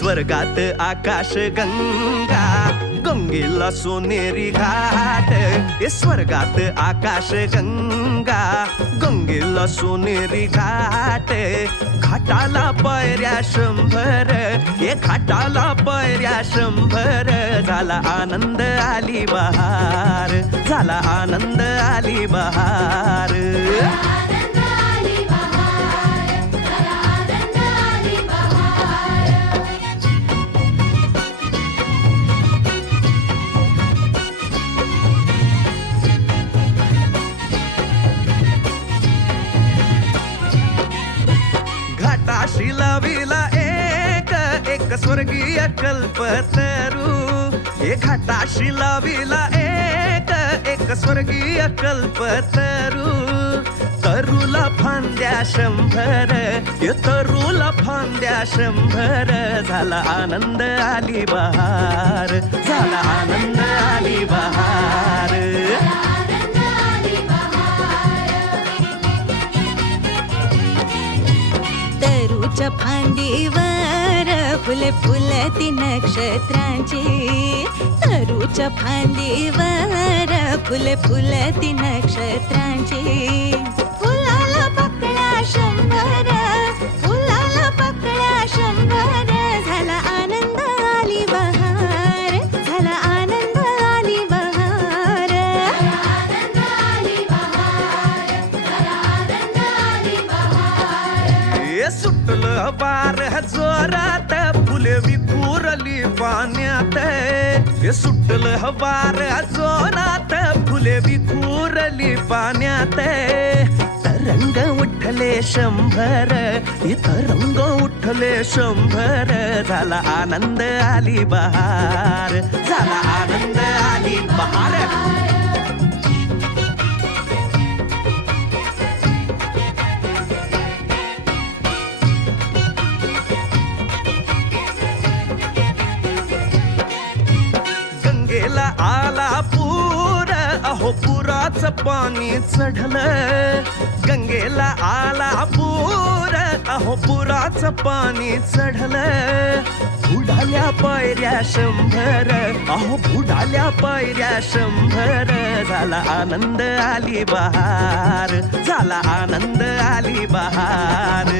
स्वर्गात आकाश गंगा, गंगेला सोनेरी घाट. स्वर्गात आकाश गंगा, गंगेला सोनेरी घाट. घाटाला पायऱ्या 100, घाटाला पायऱ्या 100. झाला आनंद आली बहार, झाला आनंद आली बहार. घाटाशी लाविला एक स्वर्गीय कल्पतरू. घाटाशी लाविला एक स्वर्गीय कल्पतरू. तरुला फांद्या 100, तरुला फांद्या 100. झाला आनंद आली बहार, झाला आनंद आली बहार. तरूच्या फांदीवर फुले फुलती नक्षत्रांची. तरूच्या फांदीवर फुले फुलती नक्षत्रांची. फुलाला पकड्या 100, फुलाला पकड्या 100. झाला आनंद आली बहार, झाला आनंद आली बहार. सुटलं वार जोरात, फुले विखुरली पाण्यात. सुटलं वार जोरात, फुले विखुरली पाण्यात. तरंग उठले 100, तरंग उठले 100. झाला आनंद आली बहार, झाला आनंद आली बहार. गंगेला आला पूर, अहो पुराचं पाणी चढलं. गंगेला आला पूर, अहो पुराचं पाणी चढलं. बुडाल्या पायऱ्या 100, अहो बुडाल्या पायऱ्या 100. झाला आनंद आली बहार, झाला आनंद आली बहार.